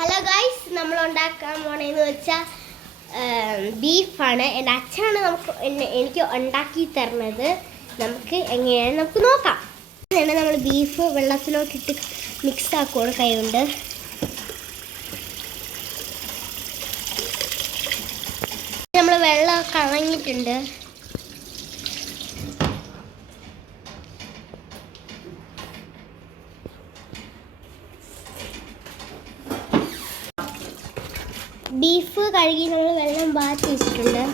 Hello guys, നമ്മൾ ഉണ്ടാക്കാൻ പോണേന്ന് വെച്ചാൽ ബീഫാണ്. എൻ്റെ അച്ഛനാണ് എനിക്ക് ഉണ്ടാക്കി തരുന്നത്. നമുക്ക് നോക്കാം. നമ്മൾ ബീഫ് വെള്ളത്തിലോട്ടിട്ട് മിക്സ് ആക്കുവാണ് കൈ കൊണ്ട്. നമ്മൾ വെള്ളം കളഞ്ഞിട്ടുണ്ട്. ബീഫ് കഴുകി നമ്മൾ വെള്ളം മാറ്റി വെച്ചിട്ടുണ്ട്.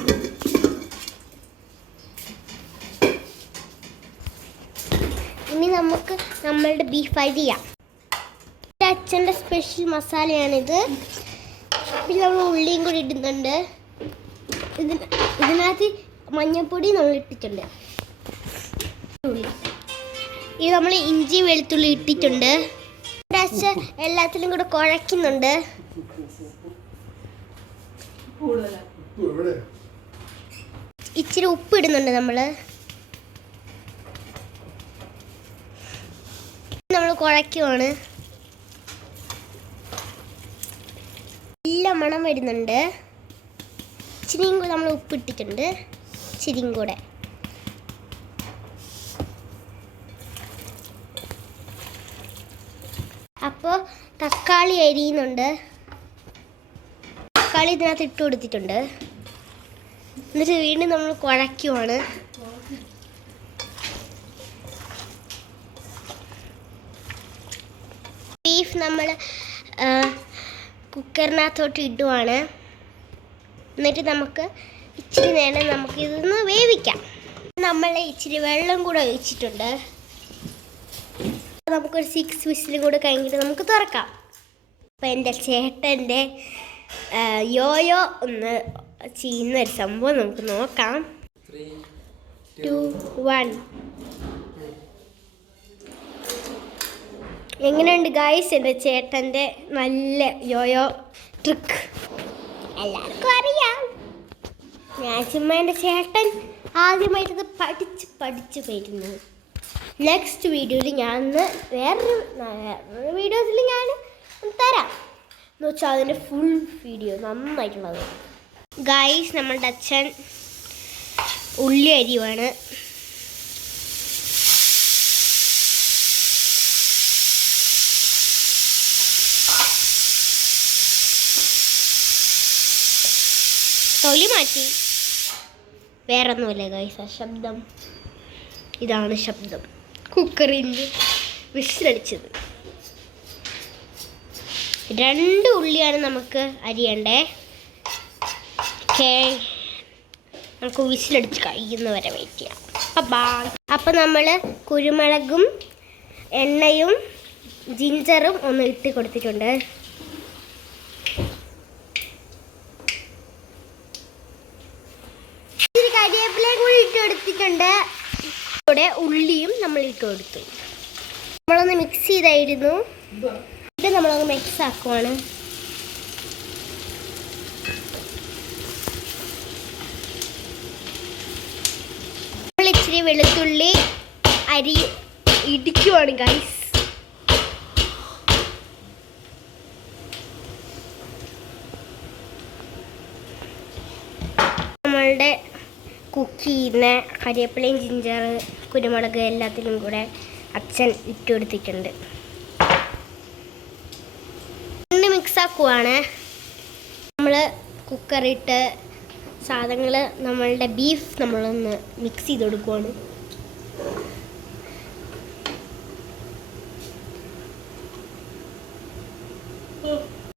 ഇനി നമുക്ക് നമ്മളുടെ ബീഫ് അരിയാം. അച്ഛൻ്റെ സ്പെഷ്യൽ മസാലയാണിത്. പിന്നെ നമ്മൾ ഉള്ളിയും കൂടി ഇടുന്നുണ്ട്. ഇതിനകത്ത് മഞ്ഞൾപ്പൊടി നമ്മൾ ഇട്ടിട്ടുണ്ട്. ഇത് നമ്മൾ ഇഞ്ചി വെളുത്തുള്ളി ഇട്ടിട്ടുണ്ട്. അച്ഛൻ എല്ലാത്തിലും കൂടെ കുഴയ്ക്കുന്നുണ്ട്. ഇച്ചിരി ഉപ്പ് ഇടുന്നുണ്ട്. നമ്മൾ കുഴയ്ക്കുവാണ്. നല്ല മണം വരുന്നുണ്ട്. ഇച്ചിരിയും കൂടെ നമ്മൾ ഉപ്പ് ഇട്ടിട്ടുണ്ട്. ഇച്ചിരിയും കൂടെ. അപ്പോൾ തക്കാളി അരിയുന്നുണ്ട്. തക്കാളി ഇതിനകത്ത് ഇട്ട് കൊടുത്തിട്ടുണ്ട്. എന്നിട്ട് വീണ്ടും നമ്മൾ കുഴയ്ക്കുവാണ്. ബീഫ് നമ്മൾ കുക്കറിനകത്തോട്ട് ഇടുവാണ്. എന്നിട്ട് നമുക്ക് ഇച്ചിരി നേരം ഇതൊന്ന് വേവിക്കാം. നമ്മൾ ഇച്ചിരി വെള്ളം കൂടെ ഒഴിച്ചിട്ടുണ്ട്. നമുക്കൊരു 6 വിസിലും കൂടെ കഴിഞ്ഞിട്ട് നമുക്ക് തുറക്കാം. അപ്പം എൻ്റെ ചേട്ടൻ്റെ യോയോ ഒന്ന് ചെയ്യുന്ന ഒരു സംഭവം നമുക്ക് നോക്കാം. 3, 2, 1. എങ്ങനെയുണ്ട് ഗൈസ് എൻ്റെ ചേട്ടൻ്റെ നല്ല യോയോ ട്രിക്ക്? എല്ലാവർക്കും അറിയാം. ഞാൻ ചുമ്മാ എൻ്റെ ചേട്ടൻ ആദ്യമായിട്ടത് പഠിച്ച് വരുന്നു. നെക്സ്റ്റ് വീഡിയോയിൽ വേറൊരു വീഡിയോസിൽ ഞാൻ തരാം എന്ന് വെച്ചാൽ അതിൻ്റെ ഫുൾ വീഡിയോ നന്നായിട്ടുള്ളത്. ഗൈസ്, നമ്മളുടെ അച്ഛൻ ഉള്ളി അരിയുവാണ്. തൊലി മാറ്റി. വേറൊന്നുമില്ല ഗൈസ്, ആ ശബ്ദം ഇതാണ്. ശബ്ദം കുക്കറിൻ്റെ വിസിലടിച്ചത്. 2 ഉള്ളിയാണ് നമുക്ക് അരിയണ്ടേ. നമുക്ക് വിസിലടിച്ച് കഴിയുന്നവരെ വെയിറ്റ് ചെയ്യാം. അപ്പം നമ്മൾ കുരുമുളകും എണ്ണയും ജിഞ്ചറും ഒന്ന് ഇട്ട് കൊടുത്തിട്ടുണ്ട്. ഇത്തിരി കരിവേപ്പിലയും കൂടി ഇട്ട് കൊടുത്തിട്ടുണ്ട്. ഇവിടെ ഉള്ളിയും നമ്മൾ ഇട്ട് കൊടുത്തു. നമ്മളൊന്ന് മിക്സ് ചെയ്തായിരുന്നു. ഇത് നമ്മളൊന്ന് മിക്സ് ആക്കുവാണ്. നമ്മൾ ഇച്ചിരി വെളുത്തുള്ളി അരി ഇടിക്കുവാണ് ഗൈസ്. നമ്മളുടെ കുക്ക് ചെയ്യുന്ന കരിവേപ്പിലയും ജിഞ്ചർ കുരുമുളക് എല്ലാത്തിലും കൂടെ അച്ഛൻ ഇട്ട് കൊടുത്തിട്ടുണ്ട്. മിക്സ് ആക്കുവാണ്. നമ്മൾ കുക്കറിട്ട് സാധനങ്ങൾ നമ്മളുടെ ബീഫ് നമ്മളൊന്ന് മിക്സ് ചെയ്ത് കൊടുക്കുവാണ്.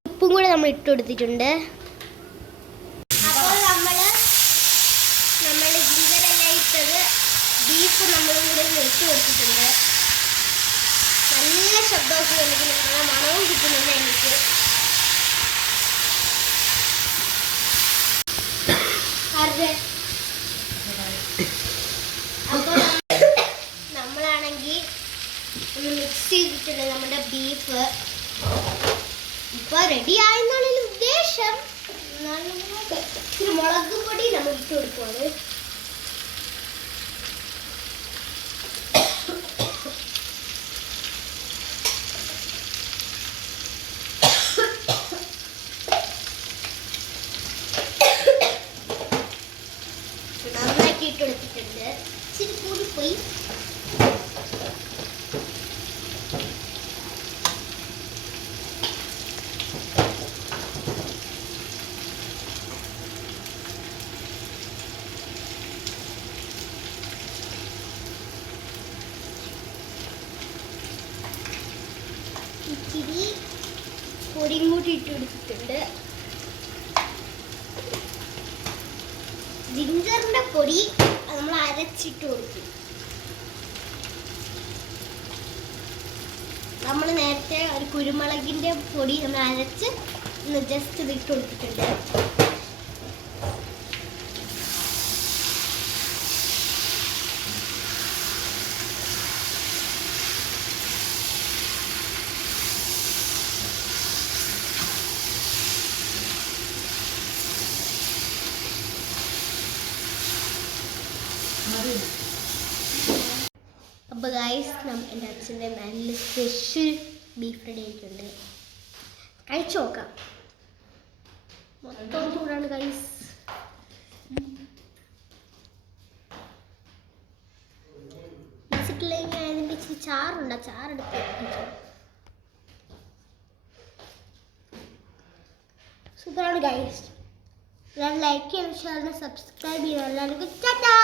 ഉപ്പും കൂടെ നമ്മൾ ഇട്ട് കൊടുത്തിട്ടുണ്ട്. അപ്പോൾ നമ്മൾ ജിഞ്ചറെല്ലാം ഇട്ടത് ബീഫ് നമ്മളും കൂടെ ഇട്ട് കൊടുത്തിട്ടുണ്ട്. നല്ല ശബ്ദമൊക്കെ ഉണ്ടെങ്കിൽ നല്ല മണവും കിട്ടുന്നില്ല എനിക്ക്. അപ്പോൾ നമ്മളാണെങ്കിൽ ഒന്ന് മിക്സ് ചെയ്തിട്ടുണ്ട്. നമ്മുടെ ബീഫ് ഇപ്പോൾ റെഡി ആയെന്നാണ് ഉദ്ദേശം. മുളക് പൊടി നമ്മൾ ഇട്ട് കൊടുക്കുവാണ്. പൊടിയും കൂടി ഇട്ട് കൊടുത്തിട്ടുണ്ട്. ജിഞ്ചറിന്റെ പൊടി നമ്മൾ അരച്ചിട്ട് കൊടുക്കും. നമ്മൾ നേരത്തെ ഒരു കുരുമുളകിന്റെ പൊടി നമ്മൾ അരച്ച് ജസ്റ്റ് ഇത് ഇട്ട് കൊടുത്തിട്ടുണ്ട്. അപ്പോൾ ഗൈസ് എൻ്റെ അച്ഛൻ്റെ നല്ല സ്പെഷ്യൽ ബീഫ് റെഡി ആയിട്ടുണ്ട്. കഴിച്ചു നോക്കാം. മൊത്തം ചൂടാണ് ഗൈസ്. ബേസിക്കലി അതിൻ്റെ ഇച്ചിരി ചാറുണ്ട്. ആ ചാറെടുത്ത് സൂപ്പറാണ് ഗൈസ്. എല്ലാവരും ലൈക്ക് ചെയ്യുക, ചാനൽ സബ്സ്ക്രൈബ് ചെയ്യുക. എല്ലാവർക്കും ടാറ്റാ.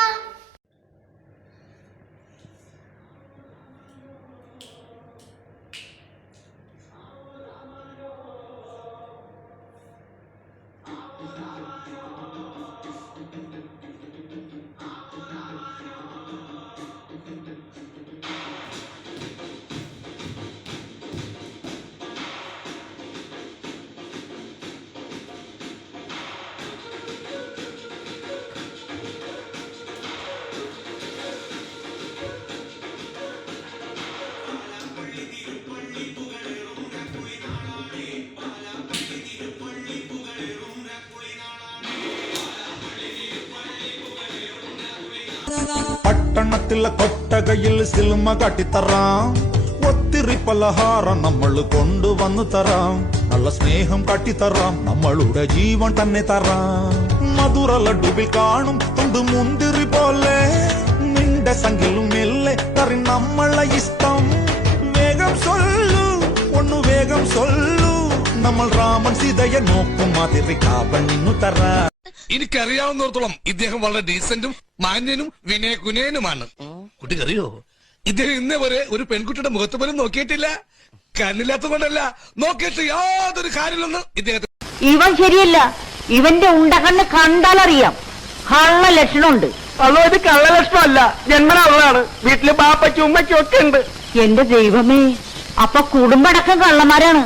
പട്ടണത്തിലെ കൊട്ടകയിൽ സിനിമ കാട്ടിത്തറാം. ഒത്തിരി പലഹാരം നമ്മൾ കൊണ്ടുവന്നു തരാം. നല്ല സ്നേഹം കാട്ടിത്തറാം. നമ്മളുടെ ജീവൻ തന്നെ തരാം. മധുര ലഡുവിൽ കാണും തൊണ്ട് മുന്തിരി പോലെ നിന്റെ സംഖ്യലും മെല്ലെ തറി നമ്മളെ ഇഷ്ടം. വേഗം സൊല്ലു ഒന്നു വേഗം സൊല്ലു. നമ്മൾ രാമൻ സീതയെ നോക്കും മാതിരി കാവൽ നിന്നു തരാം. എനിക്കറിയാവുന്നിടത്തോളം ഇദ്ദേഹം വളരെ ഡീസന്റും മാന്യനും വിനയകുനയനുമാണ്. കുട്ടിക്കറിയോ, ഇദ്ദേഹം ഇന്നേ വരെ ഒരു പെൺകുട്ടിയുടെ മുഖത്ത് പോലും നോക്കിയിട്ടില്ല. കണ്ണില്ലാത്ത കൊണ്ടല്ല, നോക്കിയിട്ട് യാതൊരു കാര്യമില്ലെന്ന് ഇദ്ദേഹത്തെ. ഇവൻ ശരിയല്ല. ഇവന്റെ ഉണ്ടകണ്ണ് കണ്ടാലറിയാം കള്ള ലക്ഷണമുണ്ട്. അതോ ഇത് കള്ള ലക്ഷണമല്ല, ജന്മനുള്ളതാണ്. വീട്ടില് ബാപ്പച്ചും ഉമ്മച്ചും ഒക്കെ ഉണ്ട്. എന്റെ ദൈവമേ, അപ്പൊ കുടുംബടക്കം കള്ളന്മാരാണ്.